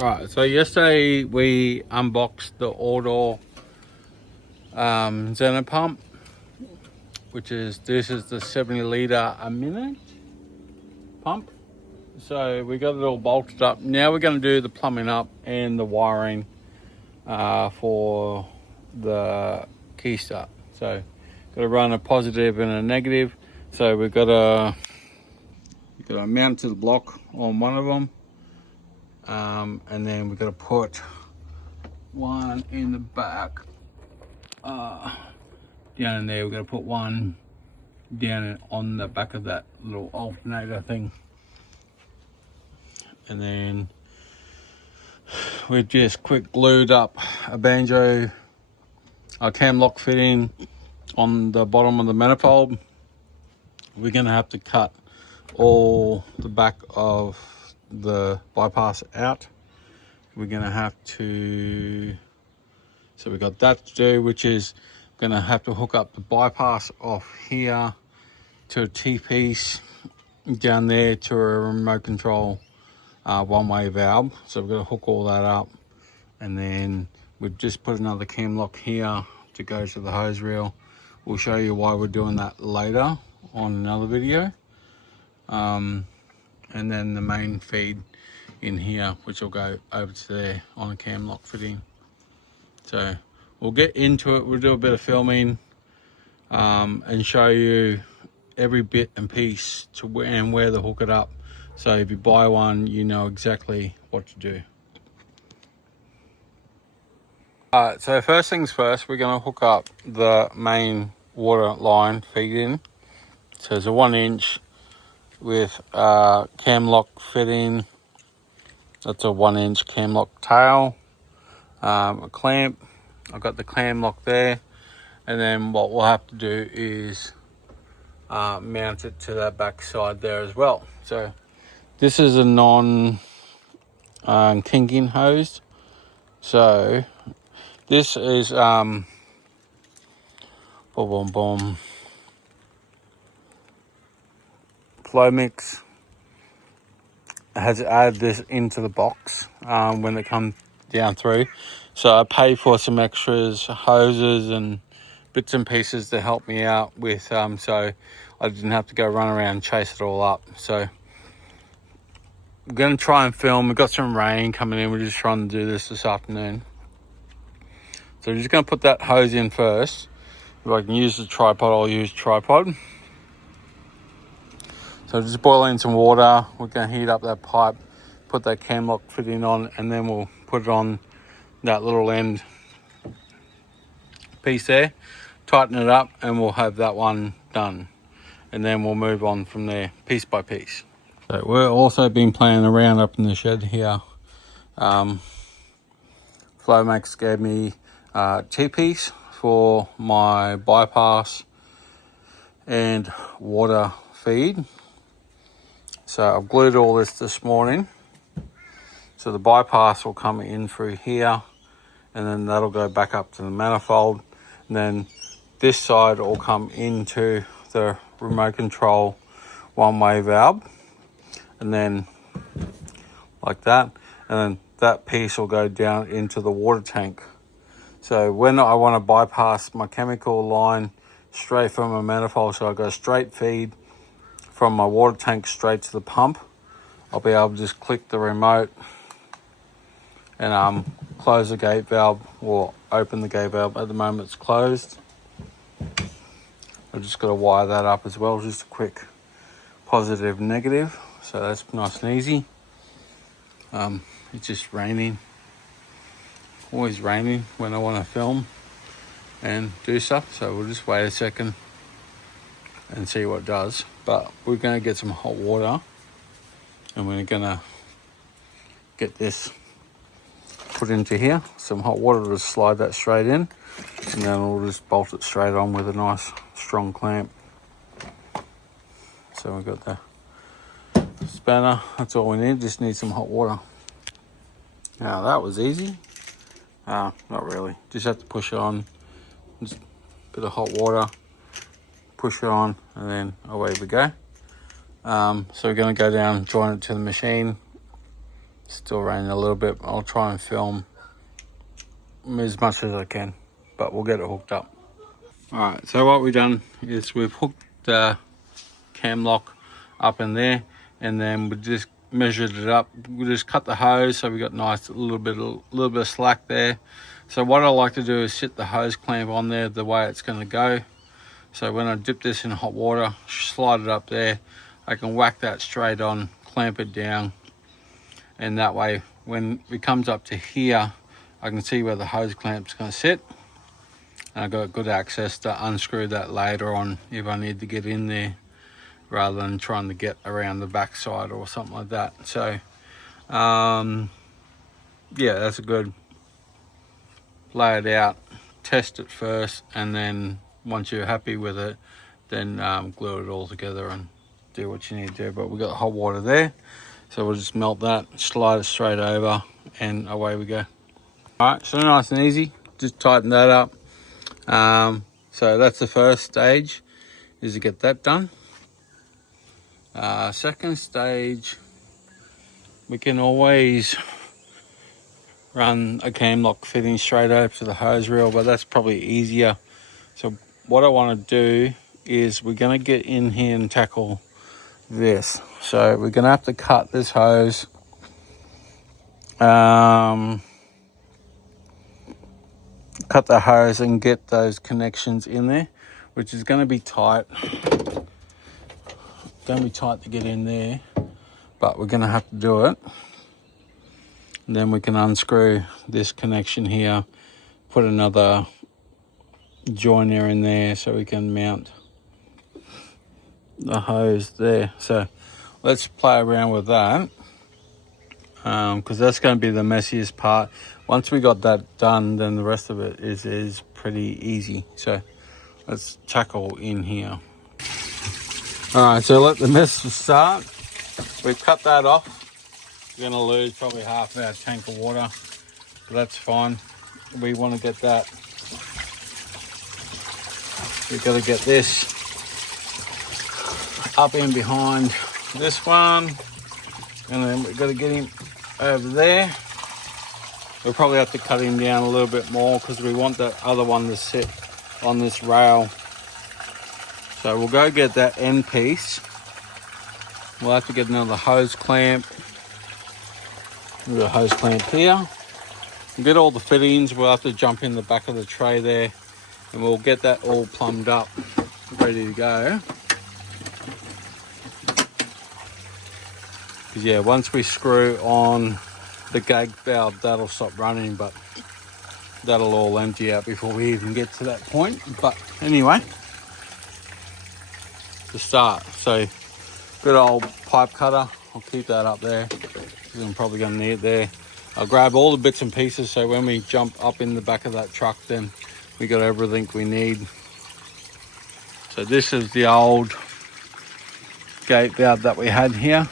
Alright, so yesterday we unboxed the Ordor Xeno pump, which is this is the 70 litre a minute pump. So we got it all bolted up. Now we're going to do the plumbing up and the wiring for the key start. So got to run a positive and a negative. So we've got to mount to the block on one of them. And then we're going to put one in the back down in there. We're going to put one down on the back of that little alternator thing, and then we've just quick glued up a banjo, a cam lock fitting on the bottom of the manifold. We're going to have to cut all the back of the bypass out. We're going to have to, so we've got that to do, which is going to have to hook up the bypass off here to a T-piece down there to a remote control one-way valve. So we're going to hook all that up, and then we've just put another cam lock here to go to the hose reel. We'll show you why we're doing that later on another video. And then the main feed in here, which will go over to there on a cam lock fitting. So we'll get into it. We'll do a bit of filming and show you every bit and piece to where to hook it up. So if you buy one, you know exactly what to do. Alright, so first things first, we're going to hook up the main water line feed in. So it's a 1 inch with cam lock fitting. That's a 1 inch cam lock tail, a clamp. I've got the clam lock there, and then what we'll have to do is mount it to that back side there as well. So this is a non-kinking hose. So this is Flomix has added this into the box when it comes down through. So I paid for some extras, hoses and bits and pieces to help me out with, so I didn't have to go run around and chase it all up. So I'm going to try and film. We've got some rain coming in. We're just trying to do this afternoon. So we're just going to put that hose in first. If I can use the tripod, I'll use tripod. So just boiling some water. We're going to heat up that pipe, put that cam lock fitting on, and then we'll put it on that little end piece there, tighten it up, and we'll have that one done. And then we'll move on from there, piece by piece. So we've also been playing around up in the shed here. Flomix gave me a T-piece for my bypass and water feed. So I've glued all this morning. So the bypass will come in through here, and then that'll go back up to the manifold. And then this side will come into the remote control one-way valve, and then like that. And then that piece will go down into the water tank. So when I want to bypass my chemical line straight from a manifold, so I go straight feed from my water tank straight to the pump, I'll be able to just click the remote and close the gate valve or open the gate valve. At the moment it's closed. I've just got to wire that up as well, just a quick positive negative. So that's nice and easy. It's just raining, always raining when I want to film and do stuff. So we'll just wait a second and see what it does. But we're going to get some hot water, and we're going to get this put into here. Some hot water to slide that straight in, and then we'll just bolt it straight on with a nice strong clamp. So we've got the spanner. That's all we need. Just need some hot water. Now that was easy. Not really. Just have to push it on. Just a bit of hot water. Push it on, and then away we go. So we're going to go down, join it to the machine, Still raining a little bit. I'll try and film as much as I can, but we'll get it hooked up. Alright, so what we've done is we've hooked the cam lock up in there, and then we just measured it up. We just cut the hose so we got nice a little bit of slack there. So what I like to do is sit the hose clamp on there the way it's going to go. So when I dip this in hot water, slide it up there, I can whack that straight on, clamp it down, and that way when it comes up to here, I can see where the hose clamp's going to sit, and I've got good access to unscrew that later on if I need to get in there, rather than trying to get around the backside or something like that. So yeah, that's a good lay it out, test it first, and then once you're happy with it, then glue it all together and do what you need to do. But we've got hot water there, so we'll just melt that, slide it straight over, and away we go. All right, so nice and easy, just tighten that up. So that's the first stage, is to get that done. Second stage, we can always run a cam lock fitting straight over to the hose reel, but that's probably easier. So what I want to do is we're going to get in here and tackle this. So we're going to have to cut this hose. Cut the hose and get those connections in there, which is going to be tight. Going to be tight to get in there, but we're going to have to do it. And then we can unscrew this connection here, put another joiner in there so we can mount the hose there. So let's play around with that, because that's going to be the messiest part. Once we got that done, then the rest of it is pretty easy. So let's tackle in here. All right, so let the mess start. We've cut that off. We're going to lose probably half our tank of water, but that's fine. We want to get that. We've got to get this up in behind this one, and then we've got to get him over there. We'll probably have to cut him down a little bit more because we want the other one to sit on this rail. So we'll go get that end piece. We'll have to get another hose clamp. We've got a hose clamp here. We'll get all the fittings. We'll have to jump in the back of the tray there, and we'll get that all plumbed up, ready to go. Because yeah, once we screw on the gag valve, that'll stop running, but that'll all empty out before we even get to that point. But anyway, to start, so good old pipe cutter, I'll keep that up there because I'm probably going to need it there. I'll grab all the bits and pieces so when we jump up in the back of that truck, then we got everything we need. So this is the old gate valve that we had here.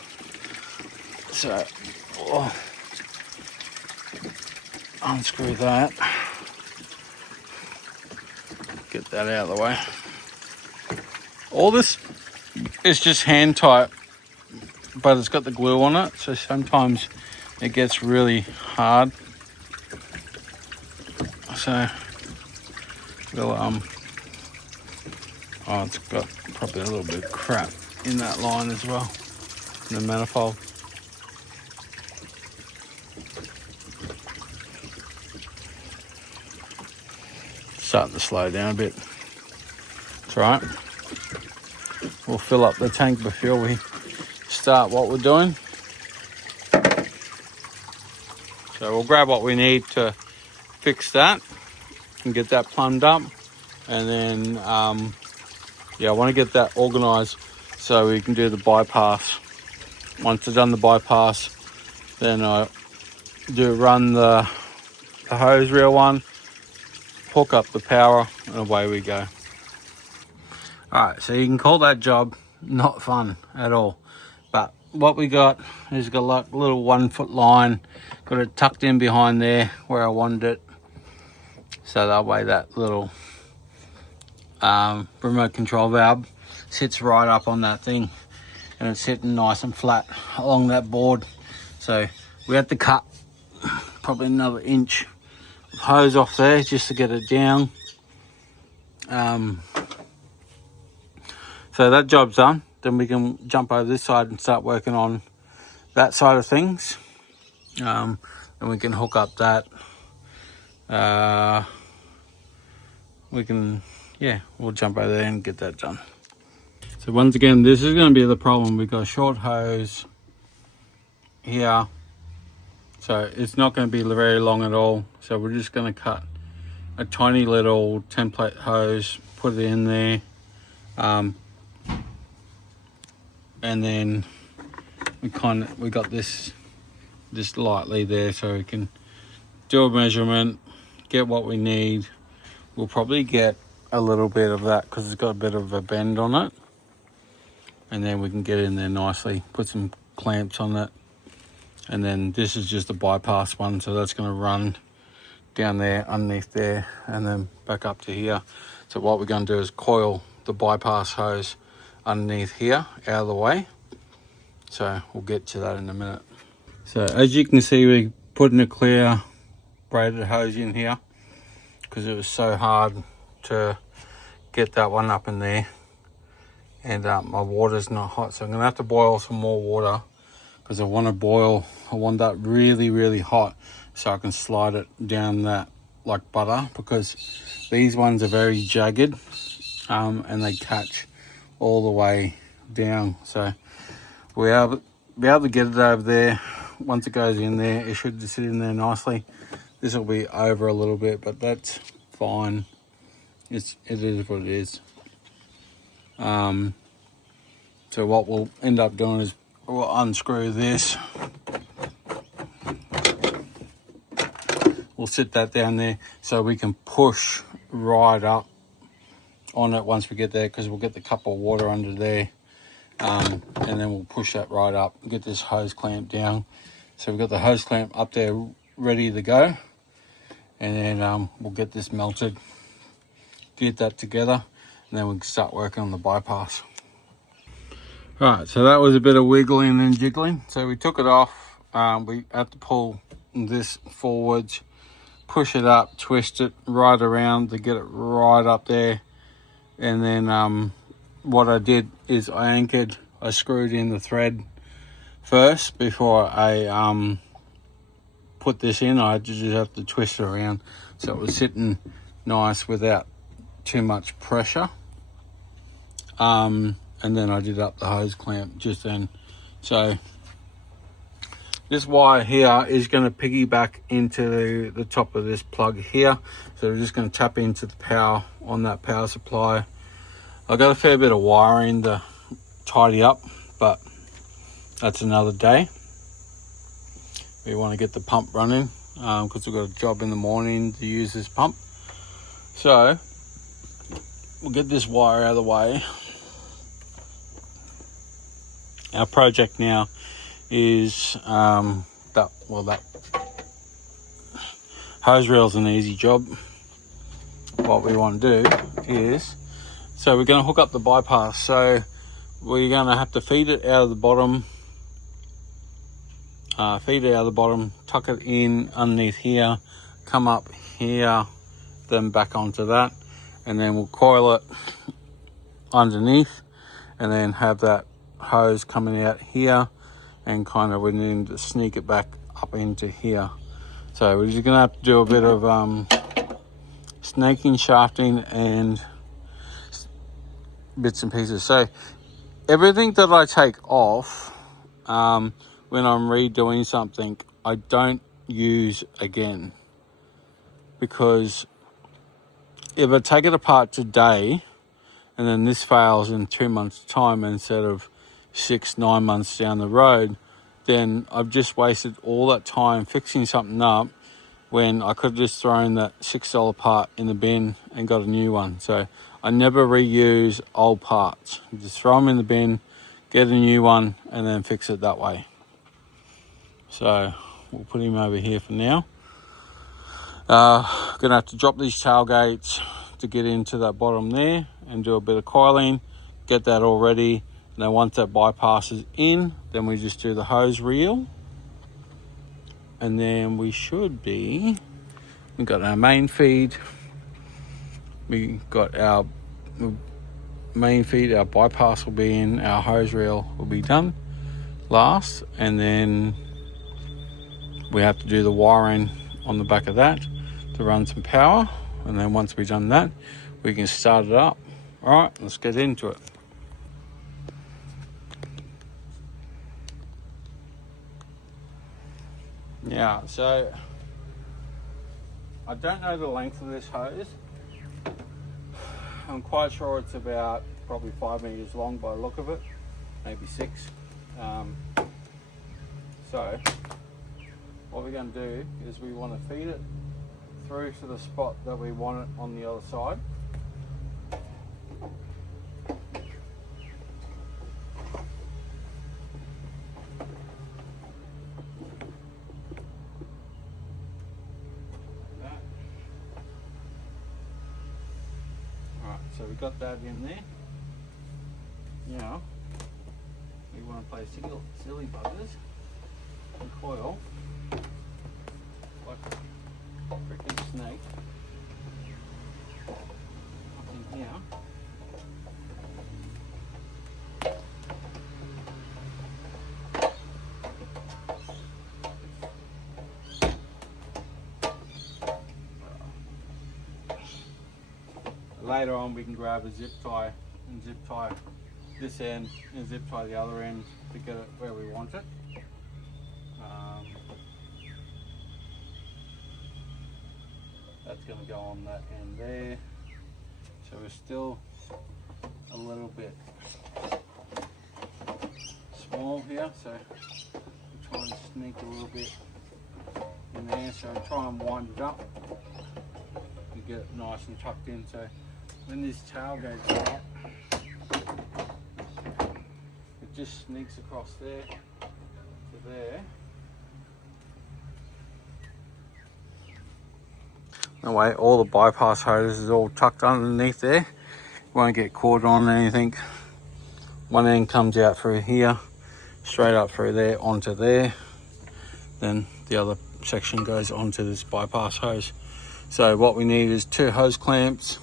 So unscrew that, get that out of the way. All this is just hand tight, but it's got the glue on it, so sometimes it gets really hard. So we'll oh, it's got probably a little bit of crap in that line as well, in the manifold. Starting to slow down a bit. It's all right. We'll fill up the tank before we start what we're doing. So we'll grab what we need to fix that and get that plumbed up. And then, yeah, I want to get that organised so we can do the bypass. Once I've done the bypass, then I run the hose reel one, hook up the power, and away we go. Alright, so you can call that job not fun at all. But what we got is got like a little 1 foot line, got it tucked in behind there where I wanted it. So that way that little remote control valve sits right up on that thing, and it's sitting nice and flat along that board. So we had to cut probably another inch of hose off there just to get it down. So that job's done. Then we can jump over this side and start working on that side of things. And we can hook up that. We can, yeah, we'll jump over there and get that done. So once again, this is going to be the problem. We've got a short hose here, so it's not going to be very long at all. So we're just going to cut a tiny little template hose, put it in there, and then we got this just lightly there, so we can do a measurement, get what we need. We'll probably get a little bit of that because it's got a bit of a bend on it, and then we can get in there nicely, put some clamps on it. And then this is just a bypass one, so that's going to run down there, underneath there, and then back up to here. So what we're going to do is coil the bypass hose underneath here, out of the way. So we'll get to that in a minute. So as you can see, we're putting a clear braided hose in here because it was so hard to get that one up in there. And my water's not hot, so I'm going to have to boil some more water because I want that really, really hot so I can slide it down that like butter, because these ones are very jagged and they catch all the way down. So we'll be able to get it over there. Once it goes in there, it should just sit in there nicely. This will be over a little bit, but that's fine. It is what it is. So what we'll end up doing is we'll unscrew this. We'll sit that down there so we can push right up on it once we get there, because we'll get the cup of water under there. And then we'll push that right up and get this hose clamp down. So we've got the hose clamp up there ready to go. And then we'll get this melted, get that together, and then we can start working on the bypass. Right, so that was a bit of wiggling and jiggling. So we took it off. We had to pull this forwards, push it up, twist it right around to get it right up there. And then what I did is I screwed in the thread first before I put this in. I just have to twist it around so it was sitting nice without too much pressure. And then I did up the hose clamp just then. So this wire here is going to piggyback into the top of this plug here. So we're just going to tap into the power on that power supply. I've got a fair bit of wiring to tidy up, but that's another day. We want to get the pump running because we've got a job in the morning to use this pump. So we'll get this wire out of the way. Our project now is that hose reel is an easy job. What we want to do is, so we're going to hook up the bypass. So we're going to have to feed it out of the bottom, tuck it in underneath here, come up here, then back onto that, and then we'll coil it underneath, and then have that hose coming out here, and kind of we need to sneak it back up into here. So we're just gonna have to do a bit of snaking, shafting, and bits and pieces. So everything that I take off when I'm redoing something, I don't use again, because if I take it apart today and then this fails in 2 months' time instead of 6-9 months down the road, then I've just wasted all that time fixing something up when I could have just thrown that $6 part in the bin and got a new one. So I never reuse old parts. Just throw them in the bin, get a new one, and then fix it that way. So we'll put him over here for now. Gonna have to drop these tailgates to get into that bottom there and do a bit of coiling, get that all ready. And then once that bypass is in, then we just do the hose reel. and then we should be, we've got our main feed, we got our main feed, our bypass will be in, our hose reel will be done last, and then we have to do the wiring on the back of that to run some power, and then once we've done that we can start it up. All right, let's get into it. Yeah, so I don't know the length of this hose. I'm quite sure it's about probably 5 meters long by the look of it, maybe 6. So what we're going to do is we want to feed it through to the spot that we want it on the other side. So we got that in there. Now we want to play silly buggers and coil like a freaking snake up in here. Later on we can grab a zip tie and zip tie this end and zip tie the other end to get it where we want it. That's going to go on that end there. So we're still a little bit small here, so we're trying to sneak a little bit in there. So try and wind it up and get it nice and tucked in. So when this tail goes out, it just sneaks across there to there. That way all the bypass hose is all tucked underneath there. Won't get caught on anything. One end comes out through here, straight up through there onto there. Then the other section goes onto this bypass hose. So what we need is 2 hose clamps,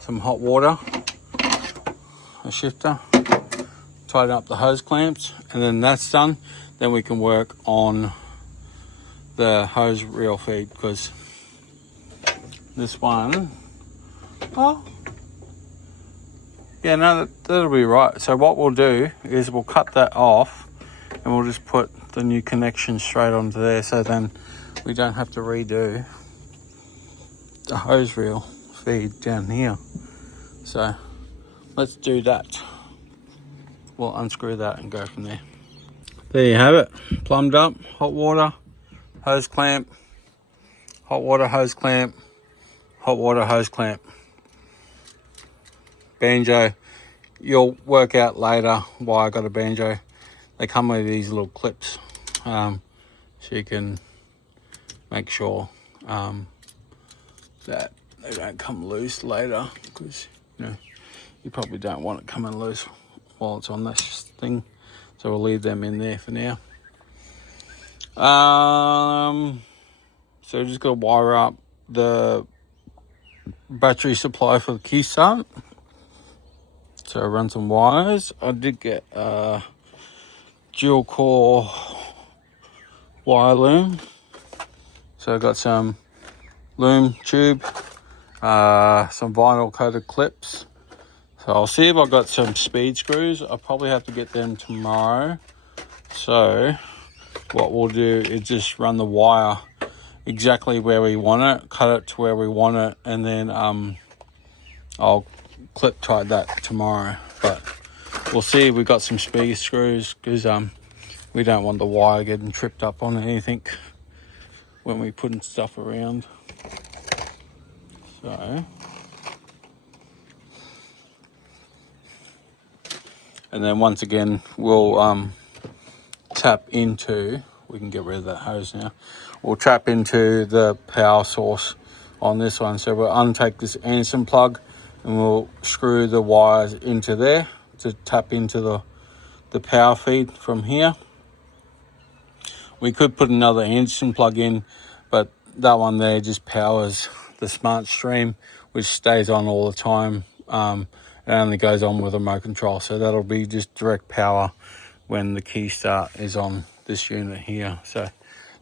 some hot water, a shifter, tighten up the hose clamps, and then that's done. Then we can work on the hose reel feed, because this one, oh yeah, no, that'll be right. So what we'll do is we'll cut that off and we'll just put the new connection straight onto there, so then we don't have to redo the hose reel feed down here. So let's do that. We'll unscrew that and go from there. There you have it, plumbed up, hot water, hose clamp, hot water, hose clamp, hot water, hose clamp. Banjo, you'll work out later why I got a banjo. They come with these little clips, so you can make sure that they don't come loose later, because you probably don't want it coming loose while it's on this thing. So we'll leave them in there for now. So just got to wire up the battery supply for the key start. So I run some wires. I did get a dual core wire loom. So I got some loom tube, some vinyl coated clips. So I'll see if I've got some speed screws. I'll probably have to get them tomorrow. So what we'll do is just run the wire exactly where we want it, cut it to where we want it, and then I'll clip tie that tomorrow. But we'll see if we've got some speed screws, because we don't want the wire getting tripped up on anything when we're putting stuff around. So, and then once again we'll tap into, we can get rid of that hose now, we'll tap into the power source on this one. So we'll untake this Anderson plug and we'll screw the wires into there to tap into the power feed from here. We could put another Anderson plug in, but that one there just powers the smart stream, which stays on all the time. It only goes on with a remote control, so that'll be just direct power when the key start is on this unit here, so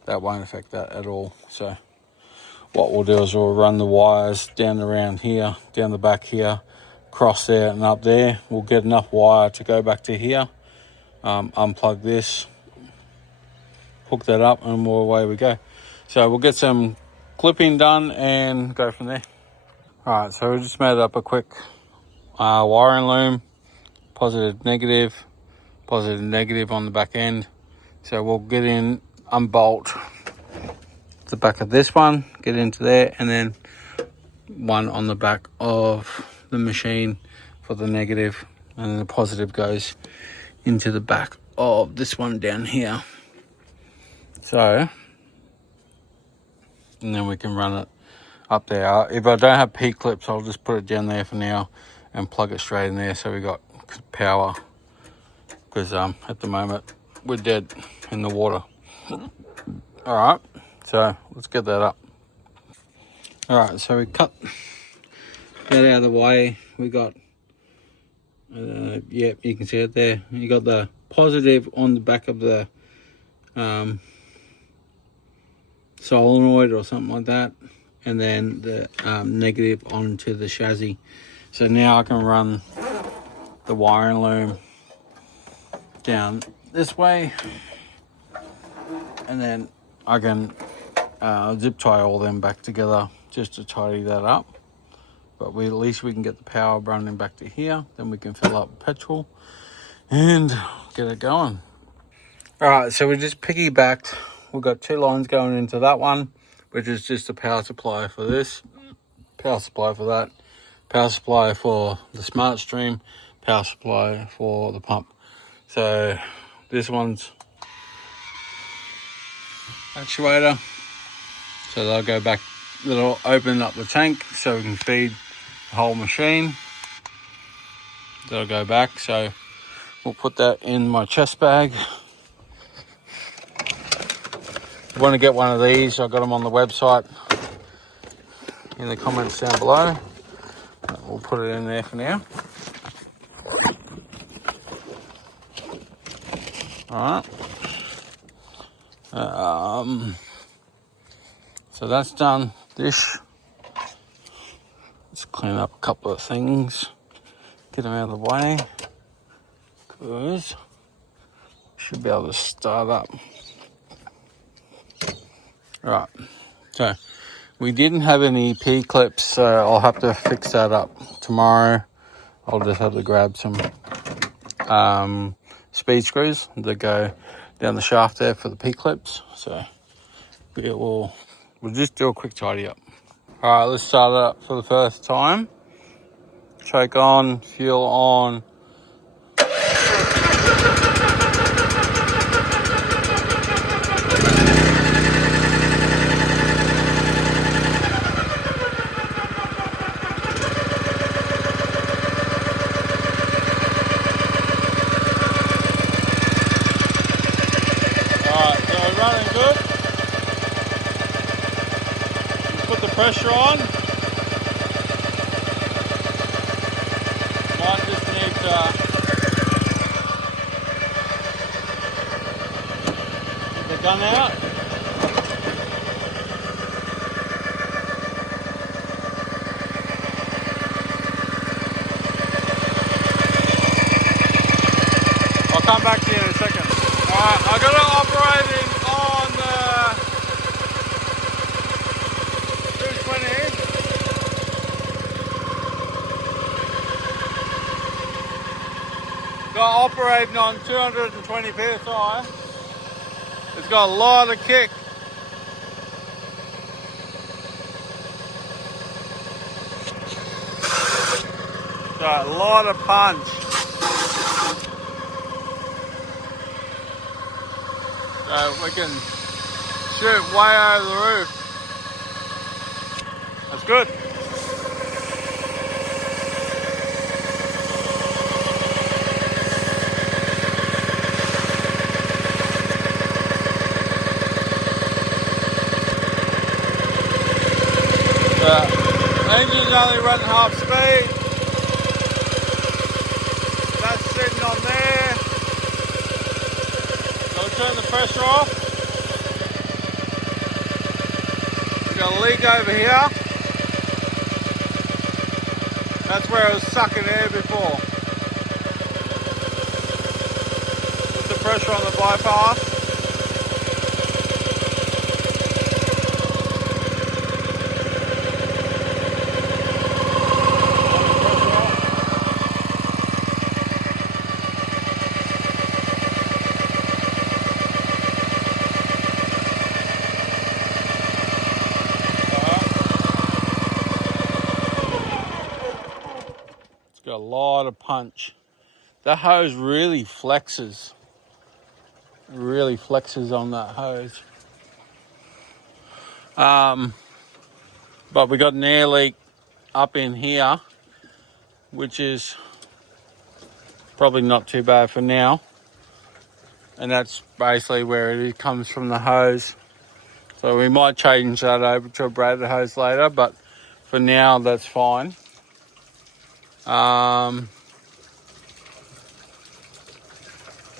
that won't affect that at all. So what we'll do is we'll run the wires down around here, down the back here, across there and up there. We'll get enough wire to go back to here, unplug this, hook that up, and away we go. So we'll get some clipping done and go from there. All right, so we just made up a quick wiring loom, positive, negative on the back end. So we'll get in, unbolt the back of this one, get into there, and then one on the back of the machine for the negative, and then the positive goes into the back of this one down here. So, and then we can run it up there. If I don't have P clips, I'll just put it down there for now and plug it straight in there so we got power, because at the moment we're dead in the water. All right, so let's get that up. All right, so we cut that out of the way. We got yep, you can see it there. You got the positive on the back of the solenoid or something like that, and then the negative onto the chassis. So now I can run the wiring loom down this way, and then I can zip tie all them back together just to tidy that up. But at least we can get the power running back to here, then we can fill up petrol and get it going. All right, so we just piggybacked. We've got 2 lines going into that one, which is just a power supply for this, power supply for that, power supply for the smart stream, power supply for the pump. So this one's actuator, so they'll go back, it'll open up the tank so we can feed the whole machine. They'll go back, so we'll put that in my chest bag. If you want to get one of these, I've got them on the website in the comments down below. We'll put it in there for now. All right. So that's done. Let's clean up a couple of things, get them out of the way, because should be able to start up. Right, so we didn't have any P clips, so I'll have to fix that up tomorrow. I'll just have to grab some speed screws that go down the shaft there for the P clips. So we'll just do a quick tidy up. All right, let's start it up for the first time. Choke on, fuel on. Running good. You put the pressure on. Might just need to get the gun out. I'll come back to you in a second. Alright, I got it operating on the 220. Got operating on 220 psi. It's got a lot of kick. So a lot of punch. So we can shoot way over the roof. That's good. The engine's only running half speed. That's sitting on there. So we'll turn the pressure off. We've got a leak over here. That's where it was sucking air before. Put the pressure on the bypass. Got a lot of punch. That hose really flexes. It really flexes on that hose. But we got an air leak up in here, which is probably not too bad for now. And that's basically where it comes from the hose. So we might change that over to a braided hose later, but for now that's fine.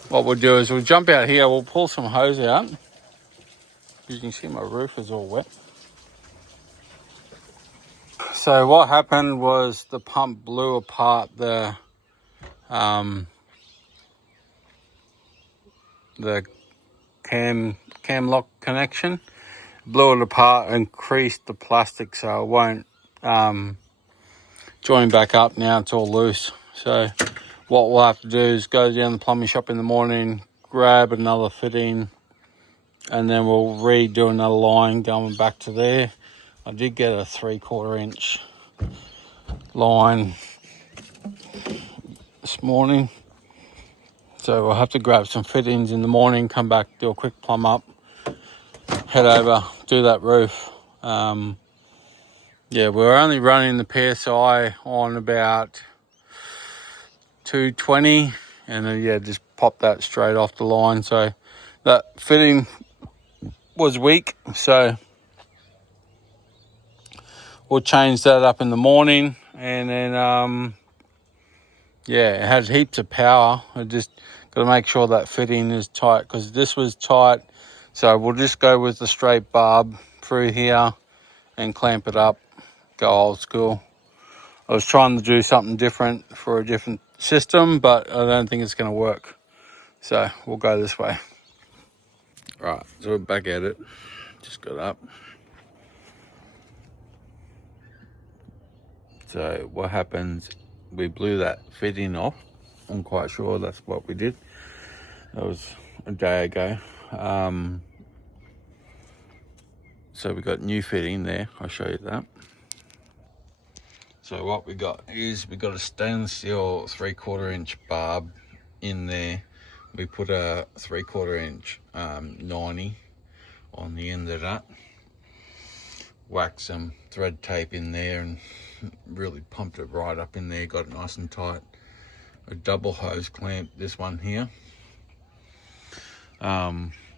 What we'll do is we'll jump out here, we'll pull some hose out. You can see my roof is all wet. So what happened was the pump blew apart the cam lock connection, blew it apart and creased the plastic, so it won't join back up. Now it's all loose. So what we'll have to do is go down the plumbing shop in the morning, grab another fitting, and then we'll redo another line going back to there. I did get a 3/4 inch line this morning, so we'll have to grab some fittings in the morning, come back, do a quick plumb up, head over, do that roof. Yeah, we're only running the PSI on about 220, and then yeah, just pop that straight off the line. So that fitting was weak, so we'll change that up in the morning. And then yeah, it has heaps of power. I just got to make sure that fitting is tight, because this was tight. So we'll just go with the straight barb through here and clamp it up, go old school. I was trying to do something different for a different system, but I don't think it's going to work. So we'll go this way. Right, so we're back at it. Just got up. So what happens, we blew that fitting off. I'm quite sure that's what we did. That was a day ago. So we got new fitting there. I'll show you that. So what we got is we got a stainless steel 3/4 inch barb in there. We put a 3/4 inch 90 on the end of that. Whacked some thread tape in there and really pumped it right up in there. Got it nice and tight. A double hose clamp, this one here.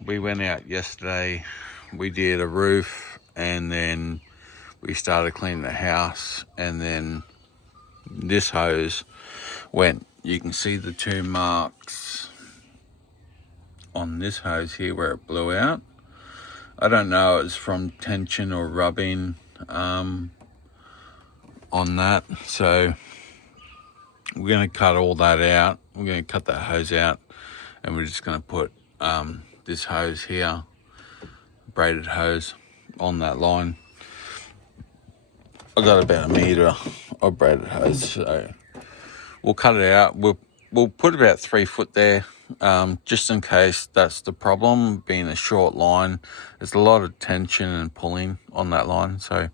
We went out yesterday. We did a roof, and then we started cleaning the house, and then this hose went. You can see the 2 marks on this hose here where it blew out. I don't know, it's from tension or rubbing on that. So we're going to cut all that out. We're going to cut that hose out, and we're just going to put this hose here, braided hose, on that line. I got about 1 meter of braided hose, so we'll cut it out. We'll put about 3 foot there, just in case that's the problem. Being a short line, there's a lot of tension and pulling on that line, so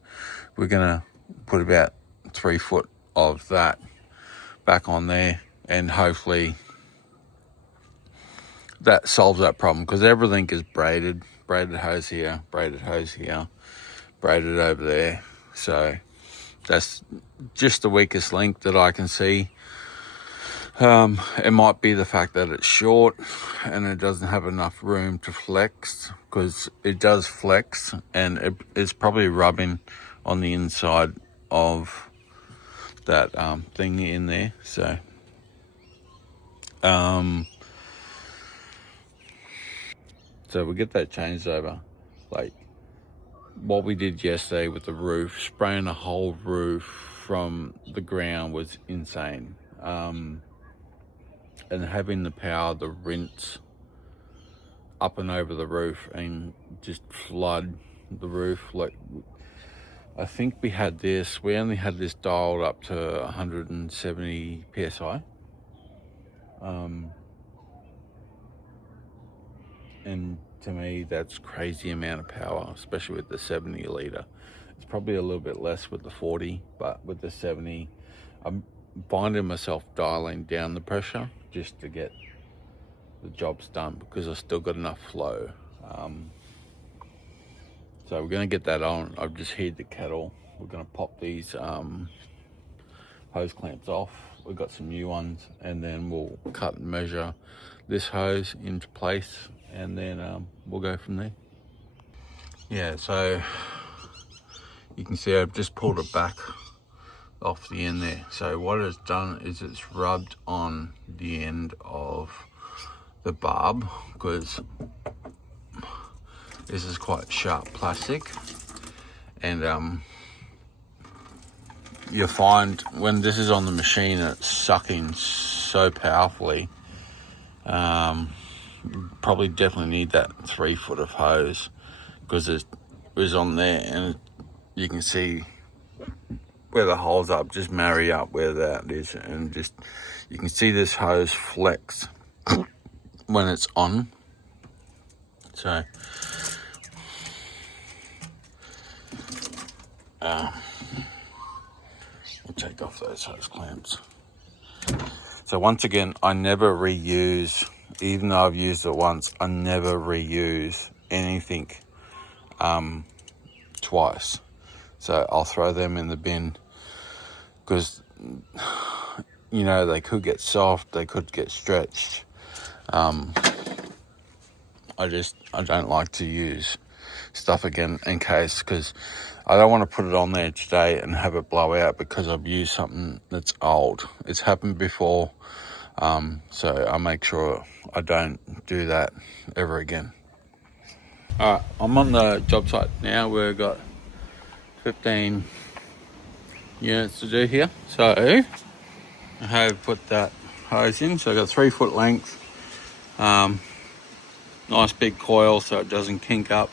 we're gonna put about 3 foot of that back on there, and hopefully that solves that problem, because everything is braided hose here, braided hose here, braided over there. So that's just the weakest link that I can see. It might be the fact that it's short and it doesn't have enough room to flex, because it does flex, and it's probably rubbing on the inside of that thing in there. So so we'll get that changed over. Like what we did yesterday with the roof, spraying the whole roof from the ground was insane. And having the power to rinse up and over the roof and just flood the roof. Like I think we only had this dialed up to 170 psi. And to me, that's crazy amount of power, especially with the 70 litre. It's probably a little bit less with the 40, but with the 70, I'm finding myself dialing down the pressure just to get the jobs done because I've still got enough flow. So we're going to get that on. I've just heated the kettle. We're going to pop these hose clamps off. We've got some new ones, and then we'll cut and measure this hose into place, and then we'll go from there. Yeah, so you can see I've just pulled it back off the end there. So what it's done is it's rubbed on the end of the barb, because this is quite sharp plastic, and you'll find when this is on the machine, it's sucking so powerfully. Probably definitely need that 3 foot of hose, because it was on there, and you can see where the holes are, just marry up where that is, and just you can see this hose flex when it's on. So we'll take off those hose clamps. So once again, I never reuse, even though I've used it once, I never reuse anything twice. So I'll throw them in the bin, because you know, they could get soft, they could get stretched. I don't like to use stuff again in case, because I don't want to put it on there today and have it blow out because I've used something that's old. It's happened before, so I make sure I don't do that ever again. Alright, I'm on the job site now. We've got 15 units to do here. So I have put that hose in, so I've got 3 foot length. Nice big coil so it doesn't kink up.